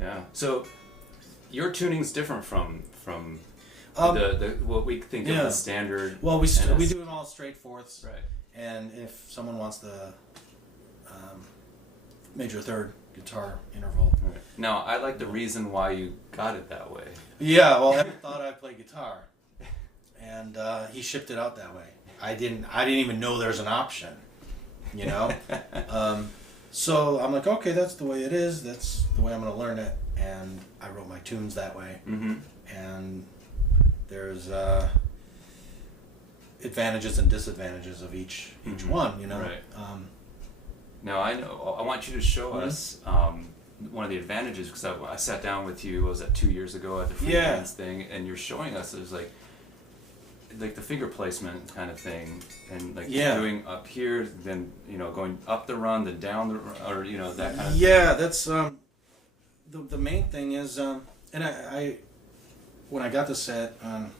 Yeah. So your tuning's different from the what we think of as standard. Well, we do it all straight fourths. Right. And if someone wants the major third guitar interval. Right. Now, I like the reason why you got it that way. Yeah, well, Evan thought I played guitar, and he shipped it out that way. I didn't even know there's an option, you know. So I'm like, okay, that's the way it is. That's the way I'm going to learn it, and I wrote my tunes that way. Mm-hmm. And there's advantages and disadvantages of each one, you know. Right. Now I want you to show us one of the advantages, because I sat down with you. Was that 2 years ago at the freelance thing, and you're showing us it was like the finger placement kind of thing, and doing up here, then going up the run, then down the run, or that kind of thing. Yeah, that's the main thing is, and I when I got the set on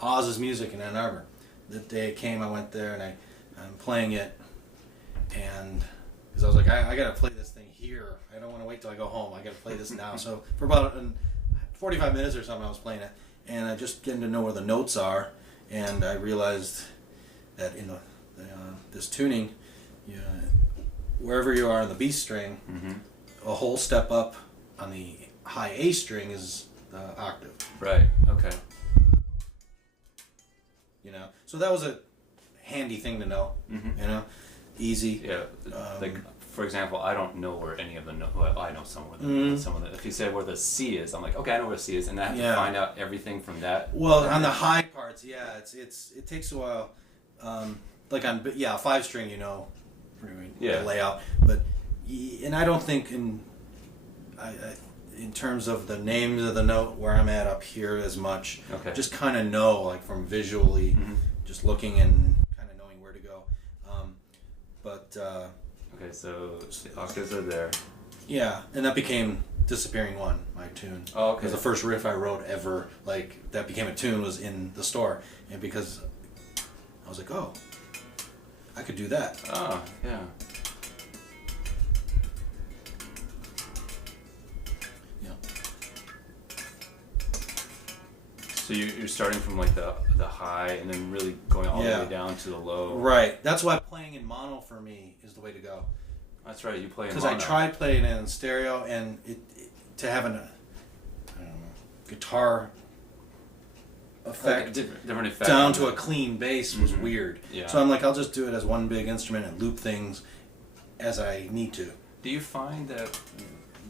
Oz's Music in Ann Arbor, the day it came, I went there and I'm playing it, and because I was like, I got to play this thing here. I don't want to wait till I go home. I got to play this now. So for about 45 minutes or something, I was playing it, and I just getting to know where the notes are, and I realized that in this tuning, wherever you are on the B string, a whole step up on the high A string is the octave. Right. Okay. So that was a handy thing to know. Easy. Yeah. For example, I don't know where any of the notes. Well, I know some of them. If you said where the C is, I'm like, okay, I know where C is, and I have to find out everything from that. Well, on the high parts, it takes a while. Like on a 5 string, the layout, but and I don't think in terms of the names of the note where I'm at up here as much. Okay. Just kind of know, like from visually, just looking and kind of knowing where to go. Okay, so the octaves are there. Yeah, and that became Disappearing One, my tune. Oh, okay. Because the first riff I wrote ever, that became a tune, was in the store, and because I was like, oh, I could do that. Oh, yeah. So you're starting from the high and then really going all the way down to the low. Right. That's why playing in mono for me is the way to go. That's right. You play in mono. Because I tried playing in stereo, and to have guitar effect, different effect down to a clean bass was weird. Yeah. So I'm like, I'll just do it as one big instrument and loop things as I need to. Do you find that?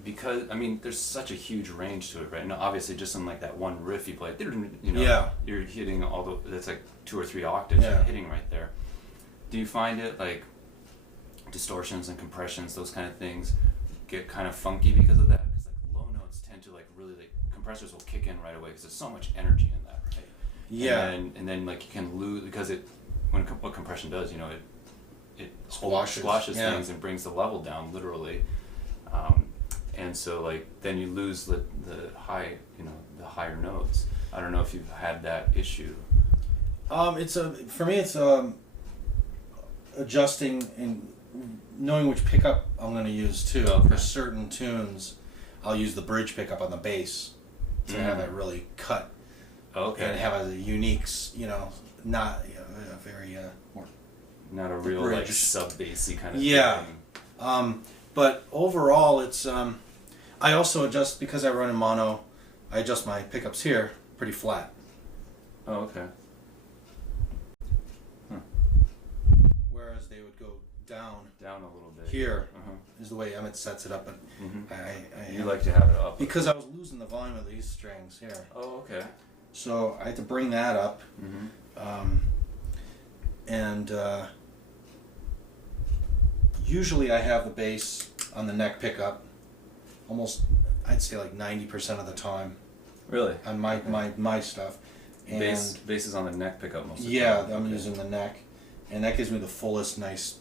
Because there's such a huge range to it, right? Now, obviously, just in that one riff you play, you're hitting that's 2 or 3 octaves you're hitting right there. Do you find it distortions and compressions, those kind of things, get kind of funky because of that? Because low notes tend to really compressors will kick in right away because there's so much energy in that, right? Yeah. And then you can lose because what compression does, it squashes things and brings the level down literally. And so then you lose the high, the higher notes. I don't know if you've had that issue. For me it's adjusting and knowing which pickup I'm going to use too. Okay. For certain tunes, I'll use the bridge pickup on the bass to have it really cut. Okay. And have a unique, not a very more. Not a real bridge. sub-bassy kind of thing. But overall, it's. I also adjust, because I run in mono, I adjust my pickups here pretty flat. Oh, okay. Huh. Whereas they would go down a little bit. Here is the way Emmett sets it up, but you like to have it up because I was losing the volume of these strings here. Oh, okay. So I had to bring that up, and usually I have the bass on the neck pickup. Almost, I'd say 90% of the time. Really? On my stuff. And bass is on the neck pickup most of the time. Yeah, I'm using the neck, and that gives me the fullest bass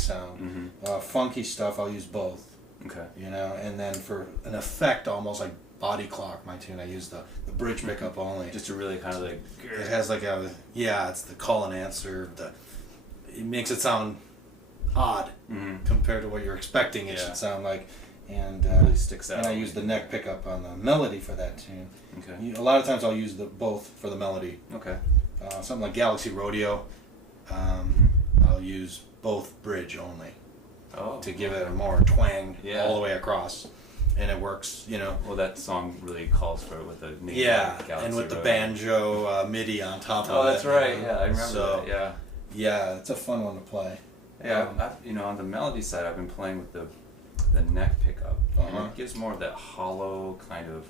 sound. Funky stuff, I'll use both. Okay. And then for an effect, almost like body clock, my tune, I use the bridge pickup only. Just to really kind of It has it's the call and answer. It makes it sound odd compared to what you're expecting it should sound like, and really sticks out. And I use the neck pickup on the melody for that tune. Okay. A lot of times I'll use both for the melody. Okay. Something like Galaxy Rodeo, I'll use both bridge only to give it a more twang all the way across, and it works. Well, that song really calls for it with the name Galaxy and with Rodeo. the banjo MIDI on top of it. Oh, that's right. Yeah, I remember that. Yeah. Yeah, it's a fun one to play. Yeah, on the melody side, I've been playing with the neck pickup, and it gives more of that hollow kind of.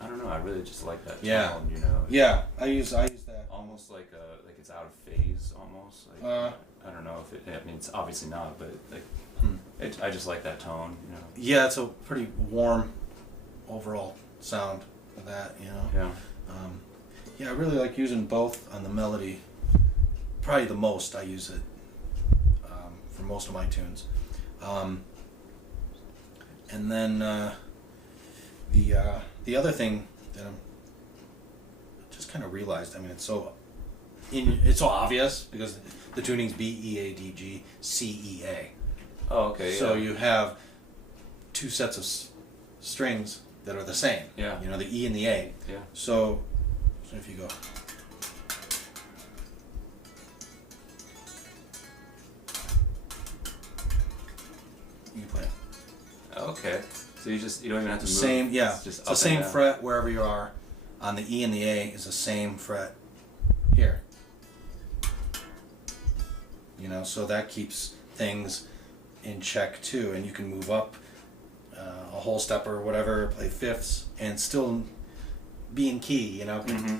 I don't know. I really just like that tone. Yeah, I use that. Almost like it's out of phase, almost. Like, I don't know if it. I mean, it's obviously not, but like, I just like that tone. Yeah, it's a pretty warm overall sound of that. Yeah. Yeah, I really like using both on the melody. Probably the most I use it for most of my tunes. And then the other thing that I just kind of realized, I mean, it's so obvious because the tuning's B, E, A, D, G, C, E, A. Oh, okay. So you have two sets of strings that are the same. Yeah. The E and the A. Yeah. So if you go. You can play it. Okay. So you don't even have to move. Same, yeah. It's just the same fret wherever you are. On the E and the A is the same fret here. So that keeps things in check too, and you can move up a whole step or whatever, play fifths, and still be in key. Mm-hmm.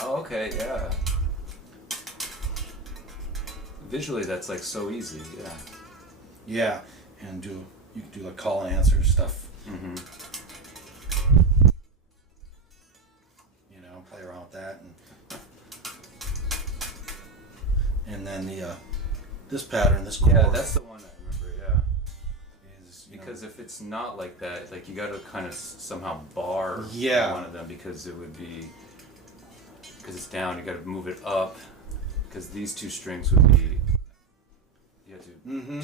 Oh, okay, yeah. Visually, that's like so easy. Yeah. Yeah, and you can do like call and answer stuff. Mm-hmm. Play around with that, and then this pattern, this chord. Yeah, that's the one I remember. Yeah. Because if it's not like that, like you got to kind of somehow bar one of them because it's down. You got to move it up because these two strings would be. You have to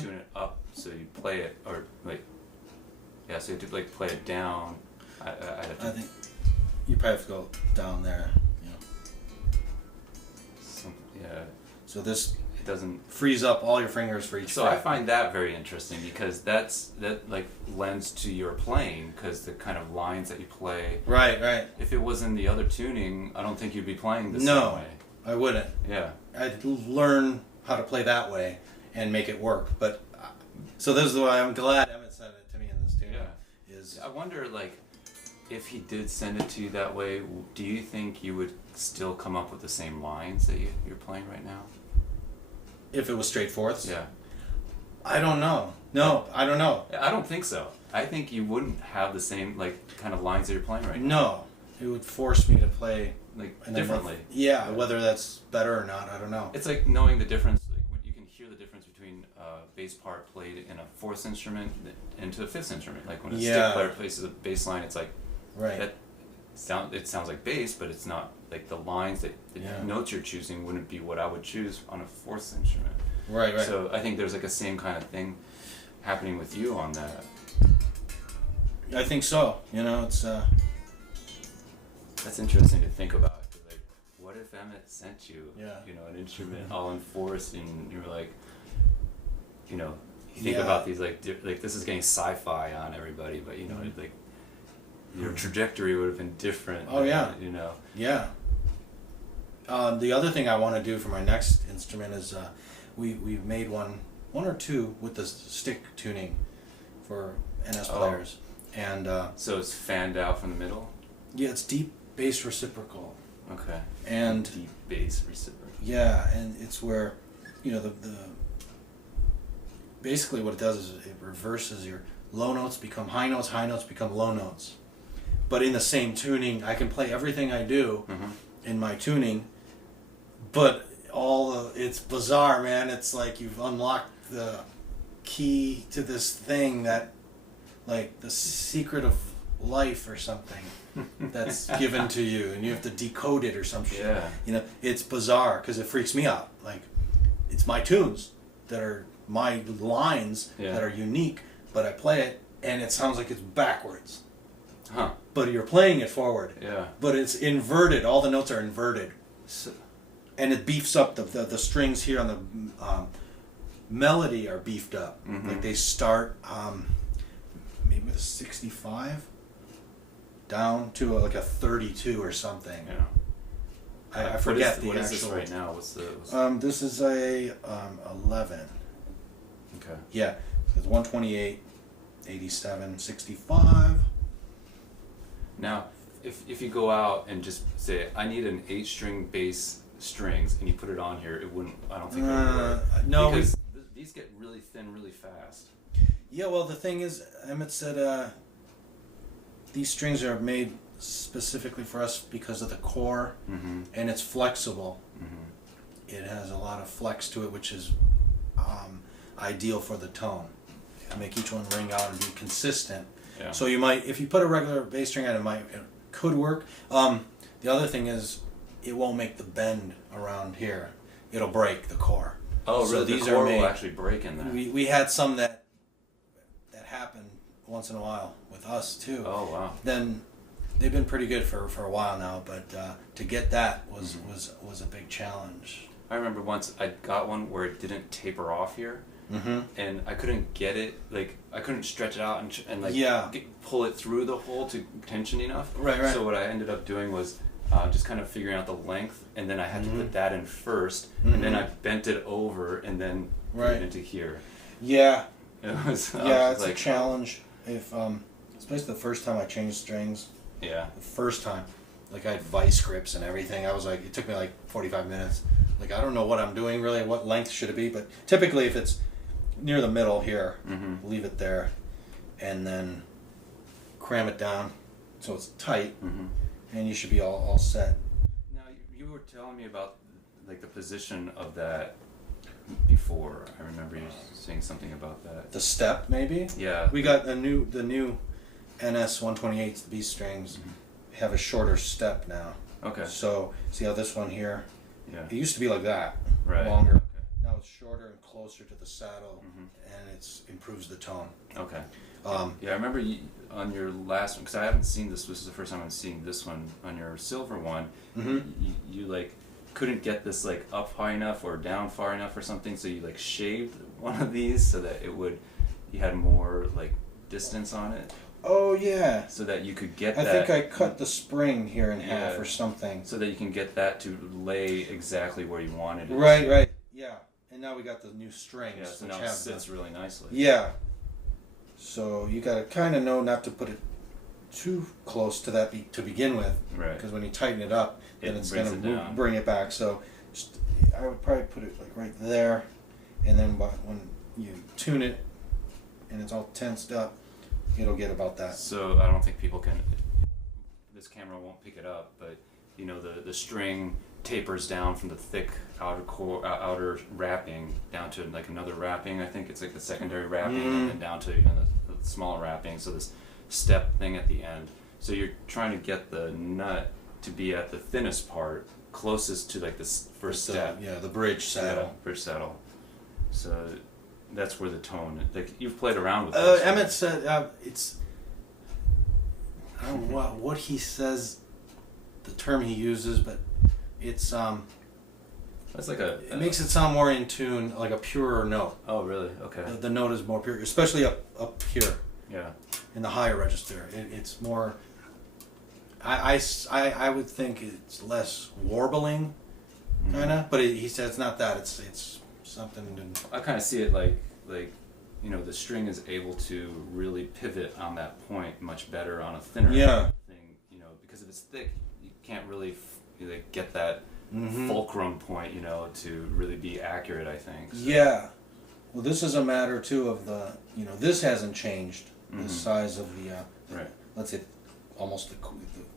tune it up so you play it, or like, yeah. So you have to like play it down. I think you probably have to go down there. Yeah. So this it doesn't freeze up all your fingers for each. So fret. I find that very interesting because that like lends to your playing because the kind of lines that you play. Right, right. If it was in the other tuning, I don't think you'd be playing the same way. No, I wouldn't. Yeah. I'd learn how to play that way and make it work. But so this is why I'm glad Emmett sent it to me in this tune. Yeah. Is I wonder like if he did send it to you that way, do you think you would still come up with the same lines that you're playing right now? If it was straight fourths? Yeah. I don't know. No, I don't know. I don't think so. I think you wouldn't have the same like kind of lines that you're playing right now. No, it would force me to play like differently. Yeah, whether that's better or not, I don't know. It's like knowing the difference. Like when you can hear the difference between a bass part played in a fourth instrument into a fifth instrument. Like when a stick player plays a bass line, it's like it sounds like bass, but it's not. Like the lines the notes you're choosing wouldn't be what I would choose on a fourth instrument. Right. So I think there's like a same kind of thing happening with you on that. I think so. It's that's interesting to think about. Like, what if Emmett sent you, an instrument all in fourths, and you're like, you think about these like this is getting sci-fi on everybody, but like your trajectory would have been different. Oh yeah. Yeah. The other thing I want to do for my next instrument is we've made one or two with the stick tuning for NS players, and so it's fanned out from the middle. Yeah, it's deep bass reciprocal. Okay. And deep bass reciprocal. Yeah, and it's where the basically what it does is it reverses your low notes become high notes become low notes. But in the same tuning, I can play everything I do in my tuning, but it's bizarre, man. It's like you've unlocked the key to this thing that, like, the secret of life or something that's given to you, and you have to decode it or some shit. Yeah. It's bizarre because it freaks me out. Like, it's my tunes that are my lines that are unique, but I play it and it sounds like it's backwards. Huh. But you're playing it forward. Yeah. But it's inverted. All the notes are inverted. So, and it beefs up the strings here on the melody are beefed up. Mm-hmm. Like they start maybe with a 65 down to like a 32 or something. Yeah. I forget the what actual. Is this right now? What's the? This is a 11. Okay. Yeah, it's 128, 87, 65. Now, if you go out and just say, I need an 8-string bass strings, and you put it on here, it wouldn't. I don't think it would work. No, because these get really thin really fast. Yeah, well, the thing is, Emmett said these strings are made specifically for us because of the core, mm-hmm. and it's flexible. Mm-hmm. It has a lot of flex to it, which is ideal for the tone. To make each one ring out and be consistent. Yeah. So you might, if you put a regular bass string on it, could work. The other thing is, it won't make the bend around here. It'll break the core. Oh, so really? These the core are made, will actually break in there. We had some that happen once in a while with us too. Oh, wow. Then they've been pretty good for a while now, but to get that was a big challenge. I remember once I got one where it didn't taper off here. Mm-hmm. And I couldn't get it, like I couldn't stretch it out and like pull it through the hole to tension enough. Right. So what I ended up doing was just kind of figuring out the length, and then I had to put that in first, and then I bent it over and then put it into here. Yeah. It was, it's like, a challenge. If especially the first time I changed strings. Yeah. The first time, like I had vice grips and everything. I was like, it took me like 45 minutes. Like I don't know what I'm doing really. What length should it be? But typically, if it's near the middle here, leave it there, and then cram it down so it's tight, and you should be all set. Now you were telling me about like the position of that before. I remember you saying something about that. The step, maybe. Yeah. We got the new NS 128s, the B strings, have a shorter step now. Okay. So see how this one here? Yeah. It used to be like that, right. Longer. Now it's shorter and closer to the saddle, and it improves the tone. Okay. Yeah, I remember you, on your last one, because I haven't seen this. This is the first time I'm seeing this one. On your silver one, you like couldn't get this like up high enough or down far enough or something, so you like shaved one of these so that you had more like distance on it. Oh yeah. So that you could get I that. think I cut the spring here in half or something. So that you can get that to lay exactly where you wanted it. Right. Yeah. And now we got the new strings. Yeah, so now it sits really nicely. Yeah. So you got to kind of know not to put it too close to that to begin with. Right. Because when you tighten it up, then it's going to bring it back. So I would probably put it like right there, and then when you tune it and it's all tensed up, it'll get about that. So I don't think people can. This camera won't pick it up, but you know the string tapers down from the thick outer wrapping down to like another wrapping. I think it's like the secondary wrapping, and then down to the smaller wrapping. So this step thing at the end. So you're trying to get the nut to be at the thinnest part, closest to like this first step. Yeah, the bridge saddle. Yeah, bridge saddle. So that's where the tone. Like you've played around with this. Emmett said it's. I don't know what he says. The term he uses, but it's That's like it makes it sound more in tune, like a purer note. Oh, really? Okay. The note is more pure, especially up here. Yeah. In the higher register, it's more. I would think it's less warbling, kinda. But he said it's not that. It's something. I kind of see it like the string is able to really pivot on that point much better on a thinner thing. Because if it's thick, you can't really get that fulcrum point. To really be accurate. I think. So. Yeah. Well, this is a matter too of the. This hasn't changed. The size of the. Right. Let's say, almost the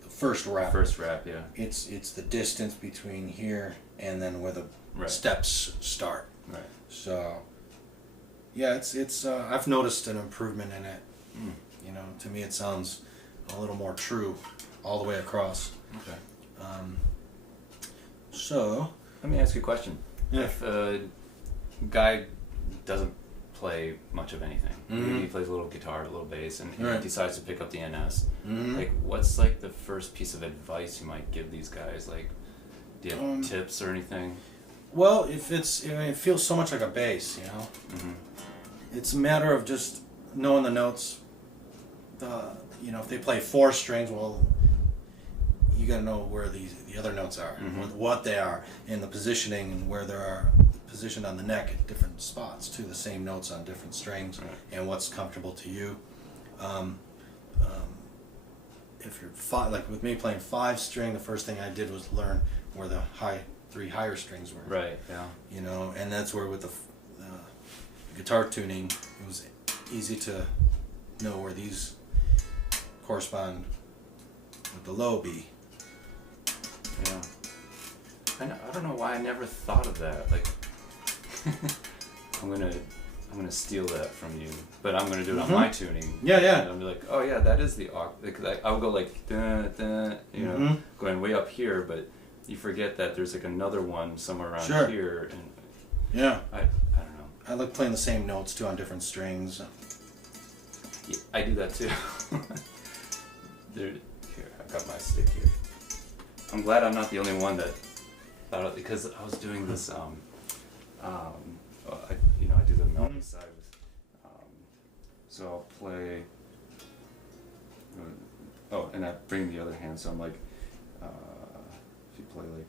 first wrap. First wrap, yeah. It's the distance between here and then where the steps start. Right. So. Yeah, it's. I've noticed an improvement in it. To me, it sounds a little more true, all the way across. Okay. So. Let me ask you a question. Yeah. If a guy doesn't play much of anything. Maybe he plays a little guitar, a little bass, and he decides to pick up the NS. Like, what's like the first piece of advice you might give these guys? Like, do you have tips or anything? Well, if it feels so much like a bass, you know. It's a matter of just knowing the notes. You know, if they play 4 strings, well, you got to know where the other notes are, what they are, and the positioning, and where they are positioned on the neck at different spots too. The same notes on different strings, and what's comfortable to you. If you're like with me playing 5-string, the first thing I did was learn where the 3 higher strings were. Right. Yeah. You know, and that's where with the guitar tuning, it was easy to know where these correspond with the low B. Yeah. I don't know why I never thought of that. Like, I'm gonna steal that from you, but I'm gonna do it on my tuning. Yeah, yeah. And I'll be like, oh yeah, that is the octave. Because I'll go like, dun, dun, you know, going way up here, but you forget that there's like another one somewhere around here, and yeah, I don't know. I like playing the same notes too on different strings. Yeah, I do that too. Here, I've got my stick here. I'm glad I'm not the only one that thought of it, because I was doing this. I do the melody side with. So I'll play. And I bring the other hand. So I'm like, if you play like.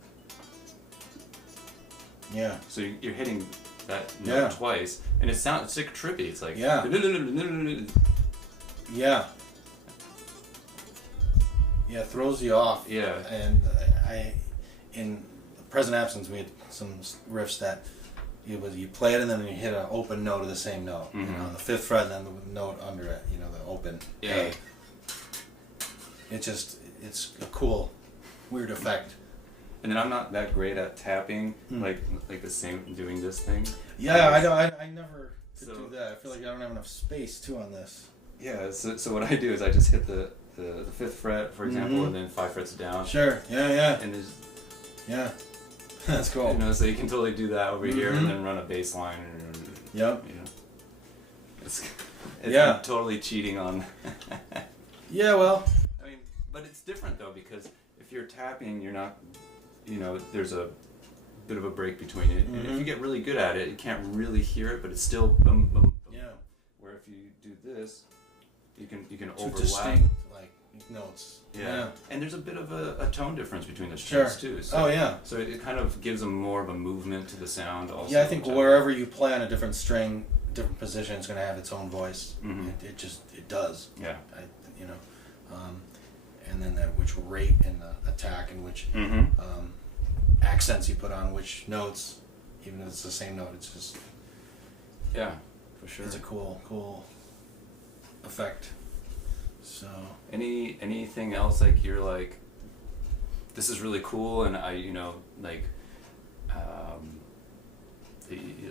Yeah. So you're hitting that note twice, and it's like trippy. It's like yeah. Yeah, it throws you off. Yeah. And in Present Absence, we had some riffs that you play it and then you hit an open note of the same note, you know, on the 5th fret, and then the note under it, you know, the open A. It's a cool, weird effect. And then I'm not that great at tapping, like the same, doing this thing. Yeah, I never could do that. I feel like I don't have enough space too on this. Yeah, so what I do is I just hit the 5th fret, for example, and then 5 frets down. Sure. Yeah. And there's, yeah, that's cool. You know, so you can totally do that over here, and then run a bass line. Yep. You know, it's I'm totally cheating on. Yeah, well. I mean, but it's different though, because if you're tapping, you're not, you know, there's a bit of a break between it, and if you get really good at it, you can't really hear it, but it's still boom, boom, boom. Yeah. Where if you do this, you can Too overlap. distinct, like notes. Yeah. And there's a bit of a tone difference between the strings too. So, So it kind of gives them more of a movement to the sound also. Yeah, I think wherever you play on a different string, different position, it's going to have its own voice. It does. Yeah. You know, and then which rate and the attack and which accents you put on which notes, even if it's the same note, it's just for sure. It's a cool effect. So anything else like you're like, this is really cool, and I, you know, like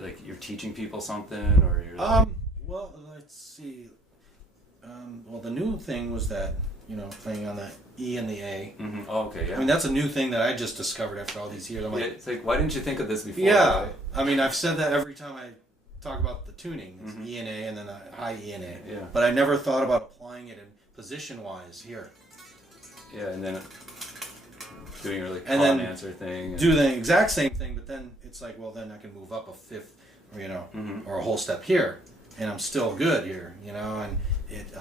like you're teaching people something, or you're like, well, let's see. Well, the new thing was that, you know, playing on the E and the A. Oh, okay, yeah. I mean, that's a new thing that I just discovered after all these years. I'm like, it's like, why didn't you think of this before? Yeah, right? I mean, I've said that every time I talk about the tuning. It's E and A, and then a high E and A. Yeah. But I never thought about applying it in position-wise here. Yeah, and then doing a really and call and then answer thing. Do the exact same thing, but then it's like, well, then I can move up a 5th, or, you know, or a whole step here, and I'm still good here, you know, and it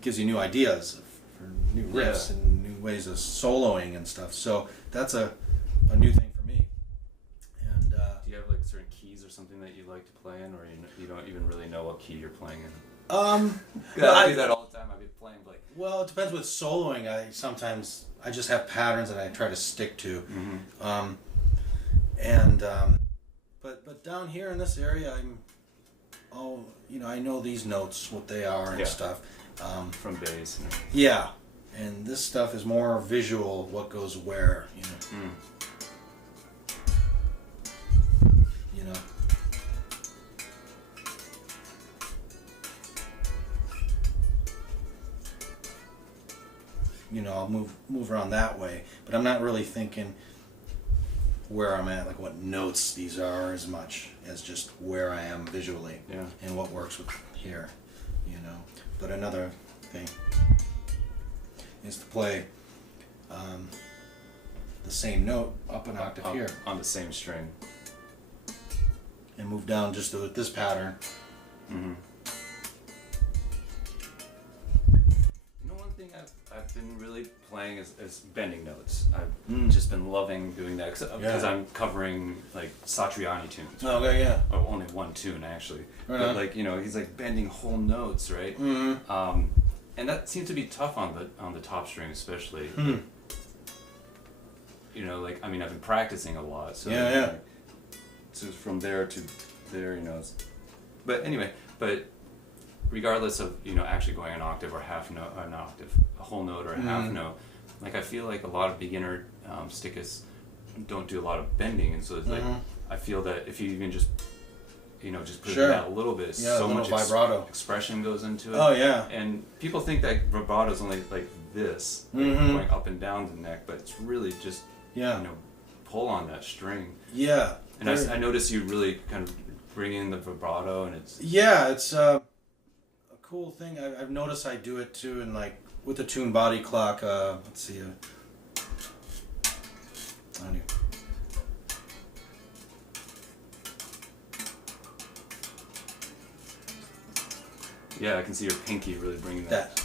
gives you new ideas for new riffs and new ways of soloing and stuff. So that's a new thing for me. And do you have like certain keys or something that you like to play in, or you don't even really know what key you're playing in? I do that all the time. I've been playing like. Well, it depends with soloing. I just have patterns that I try to stick to. But down here in this area, I know these notes, what they are and stuff. From bass. Yeah, and this stuff is more visual, what goes where, you know. You know. You know, I'll move around that way, but I'm not really thinking where I'm at, like what notes these are, as much as just where I am visually, and what works with here, you know. But another thing is to play the same note up an octave here on the same string, and move down just with this pattern. Mm-hmm. You know, one thing I've been really playing is bending notes. I've just been loving doing that because I'm covering like Satriani tunes. Oh, okay, yeah. Or only one tune actually, but like, you know, he's like bending whole notes, right? Mm-hmm. And that seems to be tough on the top string, especially. You know, like, I mean, I've been practicing a lot, so like, so from there to there, you know. But anyway, regardless of, you know, actually going an octave or half note, or an octave, a whole note or a half note, like I feel like a lot of beginner stickists don't do a lot of bending, and so it's like I feel that if you even just, you know, just put it that a little bit, so much vibrato expression goes into it. Oh yeah. And people think that vibrato is only like this, like going up and down the neck, but it's really just you know, pull on that string. Yeah. And I notice you really kind of bring in the vibrato, and it's it's a cool thing. I've noticed I do it too, and like with the tune body clock. Let's see. Yeah, I can see your pinky really bringing that.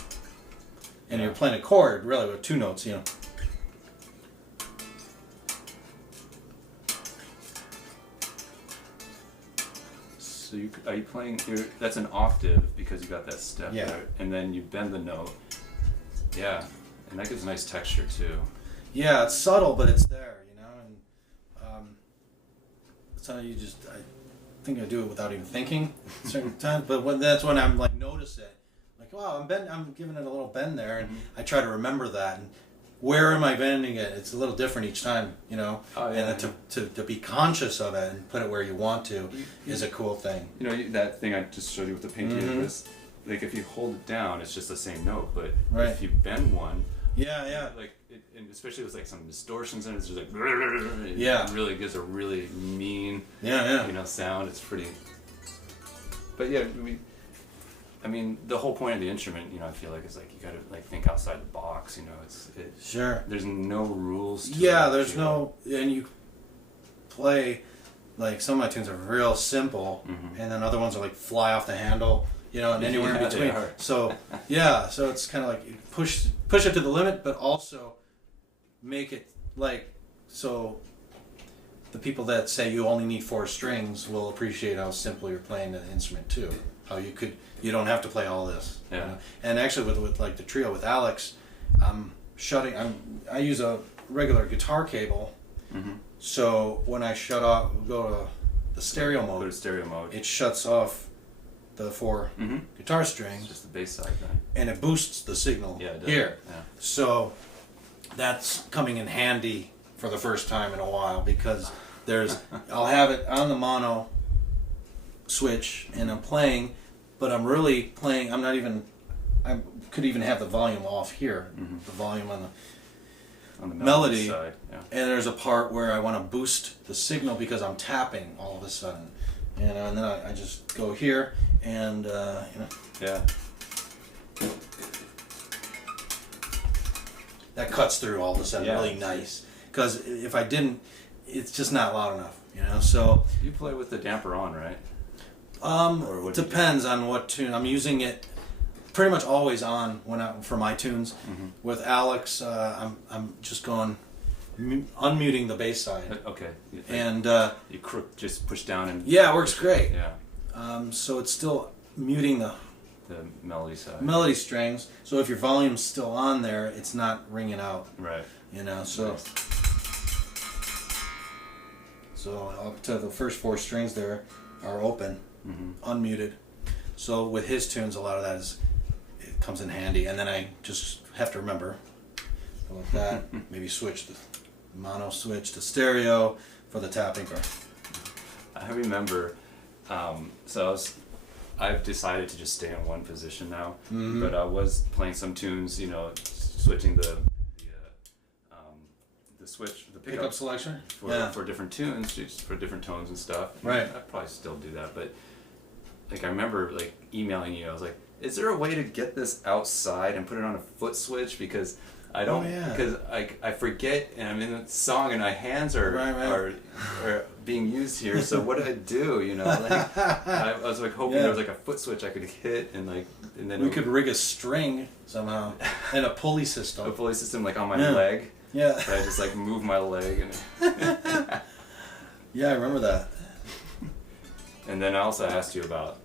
And you're playing a chord really with two notes, you know. So are you playing here? That's an octave because you got that step there, and then you bend the note. Yeah, and that gives a nice texture too. Yeah, it's subtle, but it's there, you know. And it's how you just. I think I do it without even thinking certain times, but that's when I'm like notice it. Like, wow, I'm giving it a little bend there, and I try to remember that. And where am I bending it? It's a little different each time, you know. And to be conscious of it and put it where you want to is a cool thing. You know, that thing I just showed you with the pinky is like if you hold it down, it's just the same note, but if you bend one, like and especially with like some distortions in it, it's just like it really gives a really mean you know, sound. It's pretty. But yeah, I mean, the whole point of the instrument, you know, I feel like is like you gotta like think outside the box. You know, there's no rules. There's no, and you play like some of my tunes are real simple, and then other ones are like fly off the handle, you know, and anywhere in between. So so it's kind of like you push it to the limit, but also make it like so. The people that say you only need 4 strings will appreciate how simple you're playing the instrument too. How you don't have to play all this. Yeah. You know? And actually with like the trio with Alex, I use a regular guitar cable. So when I go to the stereo mode, it shuts off the 4 guitar strings. It's just the bass side then. And it boosts the signal here. Yeah. So that's coming in handy for the first time in a while, because I'll have it on the mono switch and I'm playing, but I'm really playing, I could even have the volume off here, the volume on the melody side, and there's a part where I want to boost the signal because I'm tapping all of a sudden, you know, and then I just go here and you know, that cuts through all of a sudden really nice, because if I didn't, it's just not loud enough, you know. So you play with the damper on, right? Depends on what tune. I'm using it pretty much always on for my tunes. With Alex, I'm just going unmuting the bass side. Okay. And you just push down and it works great. Yeah. So it's still muting the melody side. Melody strings. So if your volume's still on there, it's not ringing out. Right. You know. So. Nice. So up to the first 4 strings there are open, unmuted. So with his tunes, a lot of that it comes in handy, and then I just have to remember go like that. Maybe switch the mono switch to stereo for the tapping part. I remember. So I've decided to just stay in one position now, but I was playing some tunes, you know, switching the switch, the pickup selection for different tunes, just for different tones and stuff. Right. I'd probably still do that, but like I remember like emailing you. I was like, "Is there a way to get this outside and put it on a foot switch?" Because I don't, because I forget, and I'm in the song, and my hands are being used here. So what do I do? You know, like I was like hoping there was like a foot switch I could hit, and then we could rig a string somehow and a pulley system. A pulley system like on my leg. Yeah. So I just like move my leg and. Yeah, I remember that. And then I also asked you about,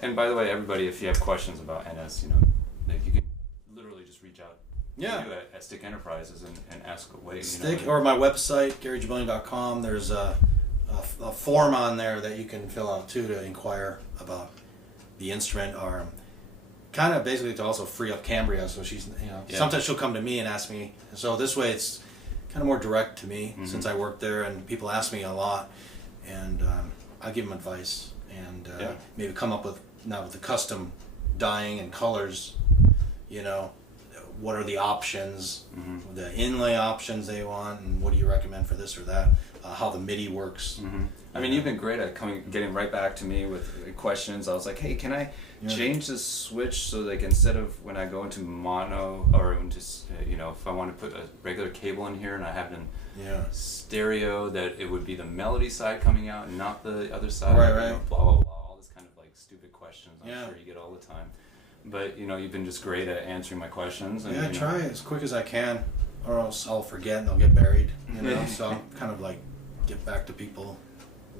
and by the way, everybody, if you have questions about NS, you know, like you can literally just reach out. Yeah. At Stick Enterprises and ask away. Stick, or my website, GaryJabilian.com. There's a form on there that you can fill out too to inquire about the instrument, or kind of basically to also free up Cambria. So she's, you know, sometimes she'll come to me and ask me. So this way it's kind of more direct to me since I work there, and people ask me a lot, and I give them advice and maybe come up with the custom dyeing and colors, you know. What are the options, the inlay options they want, and what do you recommend for this or that? How the MIDI works. I mean, you've been great at getting right back to me with questions. I was like, hey, can I change this switch so like instead of when I go into mono or into, you know, if I want to put a regular cable in here and I have it in stereo, that it would be the melody side coming out and not the other side. Right, you right. know, blah, blah, blah. All this kind of like stupid questions I'm sure you get all the time. But, you know, you've been just great at answering my questions. And, I try as quick as I can, or else I'll forget and they'll get buried, you know. So I'll kind of like get back to people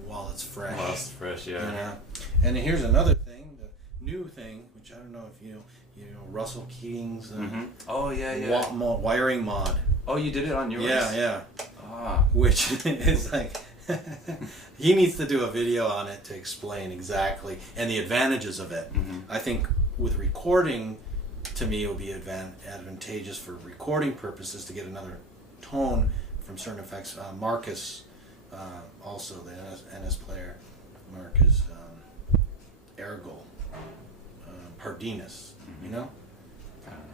while it's fresh. While it's fresh, You know? And here's another thing, the new thing, which I don't know if you know Russell Keating's wiring mod. Oh, you did it on yours? Yeah. Which is like... he needs to do a video on it to explain exactly and the advantages of it. I think with recording, to me, it would be advantageous for recording purposes to get another tone from certain effects. Marcus, also the NS player, Marcus Ergol, Pardinas, you know?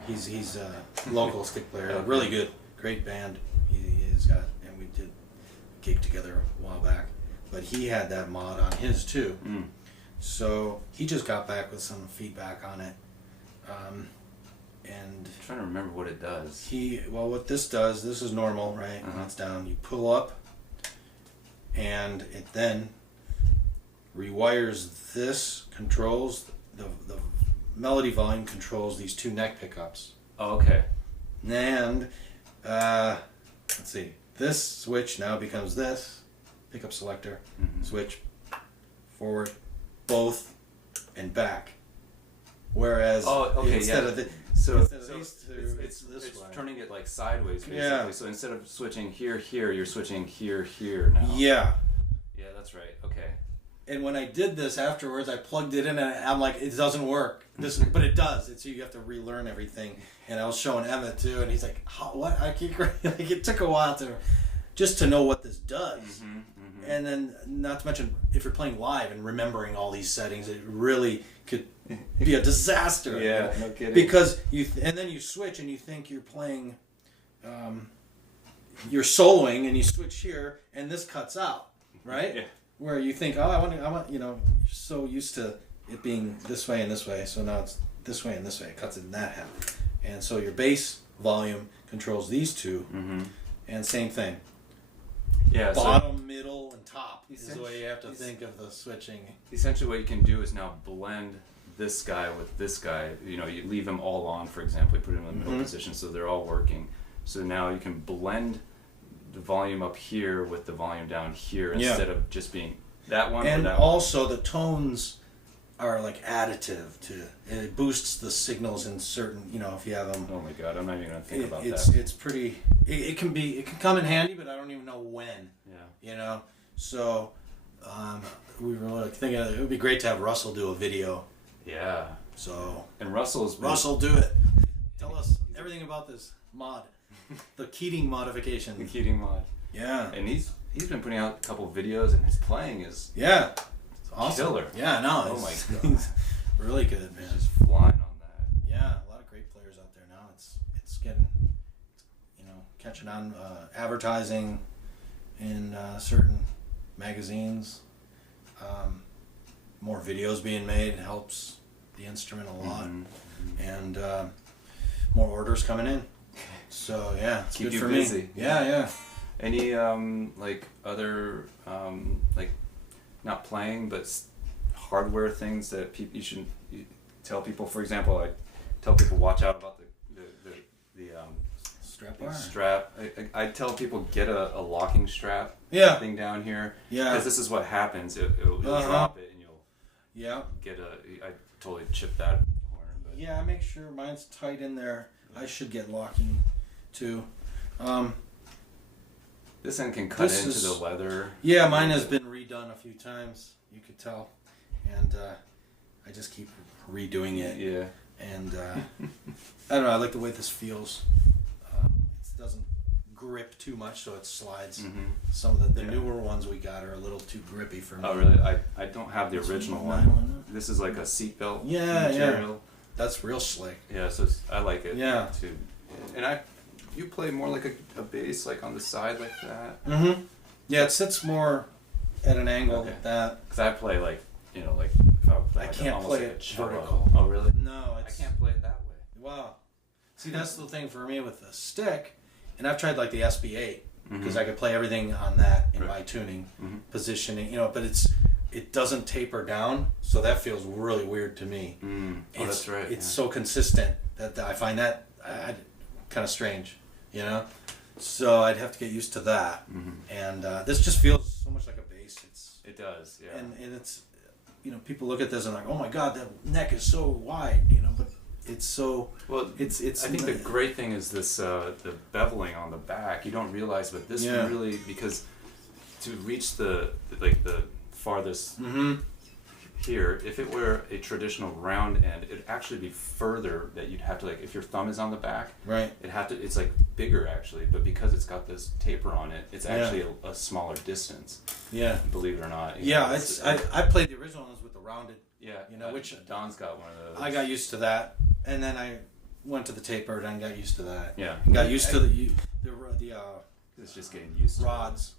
He's a local stick player, really good, great band. He's got, and we did a gig together a while back, but he had that mod on his too. So he just got back with some feedback on it, and I'm trying to remember what it does. What this does, this is normal, right? It's down. You pull up, and it then rewires this, controls the melody volume, controls these two neck pickups. Oh, okay. And let's see, this switch now becomes this pickup selector switch, forward, both, and back. Whereas instead of these two, it's this way. Turning it like sideways, basically. Yeah. So instead of switching here, you're switching here now. Yeah. Yeah, that's right. Okay. And when I did this afterwards, I plugged it in, and I'm like, it doesn't work. But it does. So you have to relearn everything. And I was showing Emmett too, and he's like, "What? I can't." Like it took a while to know what this does. And then, not to mention, if you're playing live and remembering all these settings, it really could be a disaster. Yeah, no kidding. Because and then you switch and you think you're playing, you're soloing, and you switch here, and this cuts out, right? Yeah. Where you think, I want, you know, you're so used to it being this way and this way, so now it's this way and this way. It cuts it in that half, and so your bass volume controls these two, and same thing. Yeah, bottom, middle, and top is the way you have to think of the switching. Essentially what you can do is now blend this guy with this guy. You know, you leave them all on, for example. You put them in the middle position so they're all working. So now you can blend the volume up here with the volume down here instead of just being that one and or that also one. The tones are like additive to it. Boosts the signals in certain, you know, if you have them. Oh my god, I'm not even gonna think about that. It's pretty. It can come in handy, but I don't even know when. Yeah. You know, so we were like thinking it would be great to have Russell do a video. Yeah. So. And Russell, do it. Tell us everything about this mod, the Keating modification. The Keating mod. Yeah. And he's been putting out a couple of videos, and his playing is awesome. Killer. Yeah, no. Oh my god. He's really good, man. He's just flying on that. Yeah, a lot of great players out there now. It's getting, you catching on advertising in certain magazines. More videos being made helps the instrument a lot, and more orders coming in. So yeah, it's keep good you for busy. me. Yeah. Any other not playing but hardware things that you should tell people? For example, I tell people watch out about the strap. I tell people get a locking strap thing down here. Yeah. Because this is what happens. You'll drop it and you'll get I totally chip that corner. But. Yeah, I make sure mine's tight in there. I should get locking too. This end can cut into the leather. Yeah, mine has been redone a few times. You could tell. And I just keep redoing it. Yeah. And I don't know, I like the way this feels. It doesn't grip too much, so it slides. Some of the newer ones we got are a little too grippy for me. Oh, really? I don't have the original one. This is like a seatbelt material. Yeah. That's real slick. Yeah, so I like it. Yeah. Too. And you play more like a bass, like on the side like that? Yeah, it sits more at an angle like that. Because I play like if I would play I like can't play like it vertical. Oh, really? No, I can't play it that way. Wow. See, that's the thing for me with the stick, and I've tried like the SB8 because I could play everything on that in my tuning, positioning, but it doesn't taper down, so that feels really weird to me. Oh, that's right. It's so consistent that I find that kind of strange, So I'd have to get used to that, and this just feels so much like a bass. It does, yeah. And it's, people look at this and like, oh my God, that neck is so wide, but it's so. Well, it's. I think the great thing is this the beveling on the back. You don't realize, but this really, because to reach the farthest here, if it were a traditional round end, it'd actually be further. That you'd have to if your thumb is on the back, right? It's like bigger actually, but because it's got this taper on it, it's actually a smaller distance. Yeah. Believe it or not. I played the original ones with the rounded. Yeah. Which Don's got one of those. I got used to that, and then I went to the tapered and got used to that. Yeah. And got used to the it's just getting used to rods.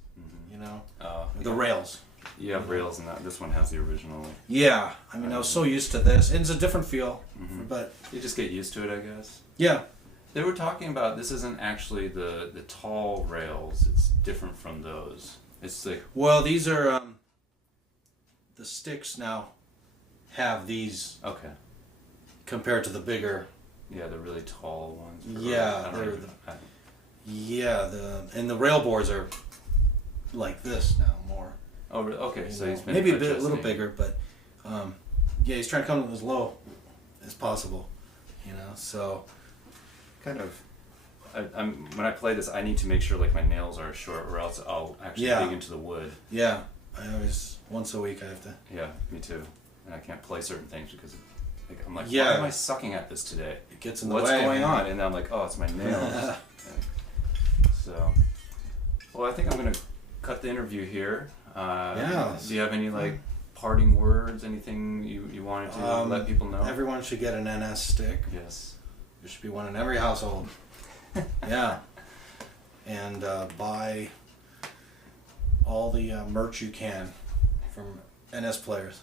The rails. You have rails, and this one has the original. Yeah, I mean, I was so used to this, and it's a different feel, but you just get used to it, I guess. Yeah. They were talking about this isn't actually the tall rails; it's different from those. It's like these are the sticks now have these. Okay. Compared to the bigger. Yeah, the really tall ones. Yeah, and the rail boards are like this now more. Oh, really? Okay. So he's been maybe a little bigger, but he's trying to come as low as possible. So kind of. When I play this, I need to make sure my nails are short, or else I'll actually dig into the wood. Yeah, I always once a week I have to. Yeah, me too. And I can't play certain things because I'm like, why am I sucking at this today? It gets in the way. What's going on? And then I'm like, oh, it's my nails. So, well, I think I'm gonna cut the interview here. Do you have any parting words? Anything you wanted to let people know? Everyone should get an NS stick. Yes. There should be one in every household. Yeah. And buy all the merch you can from NS players.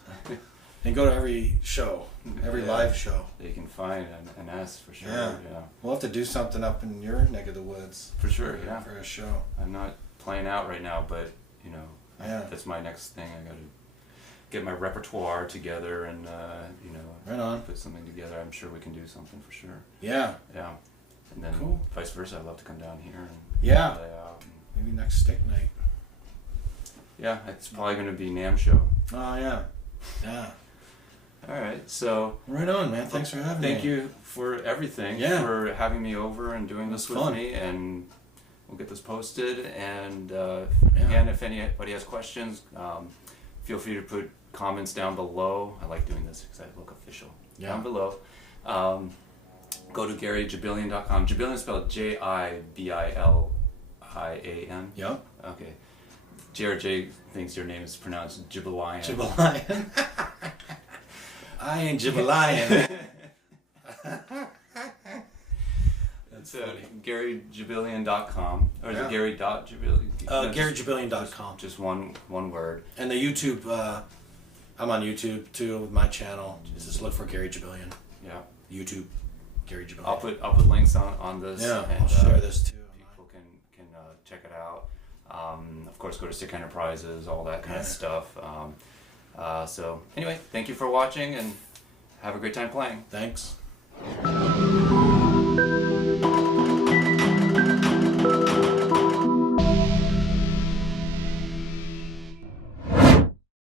And go to every show, every live show. You can find an S for sure. Yeah. We'll have to do something up in your neck of the woods. For sure, yeah. For a show. I'm not playing out right now, but, that's my next thing. I got to get my repertoire together and, right on. Put something together. I'm sure we can do something for sure. Yeah. Yeah. And then vice versa, I'd love to come down here and play out. Maybe next stick night. Yeah, it's probably going to be NAMM show. Oh, yeah. Yeah. All right, so... Right on, man. Thanks for having me. Thank you for everything, for having me over and doing this with me, and we'll get this posted. And again, if anybody has questions, feel free to put comments down below. I like doing this because I look official. Down below. Go to GaryJabilian.com. Jabilian is spelled Jibilian. Yep. Okay. JRJ thinks your name is pronounced Jibilian. Jibilian. I ain't Jibilian. That's It's GaryJabilian.com. Or is it Gary.Jabilian? GaryJabilian.com. Just one word. And the YouTube, I'm on YouTube too with my channel. Just look for Gary Jabilian. Yeah. YouTube, Gary Jabilian. I'll put links on this. Yeah, and, I'll share this too. People can check it out. Of course, go to Stick Enterprises, all that kind of stuff. So anyway, thank you for watching and have a great time playing. Thanks.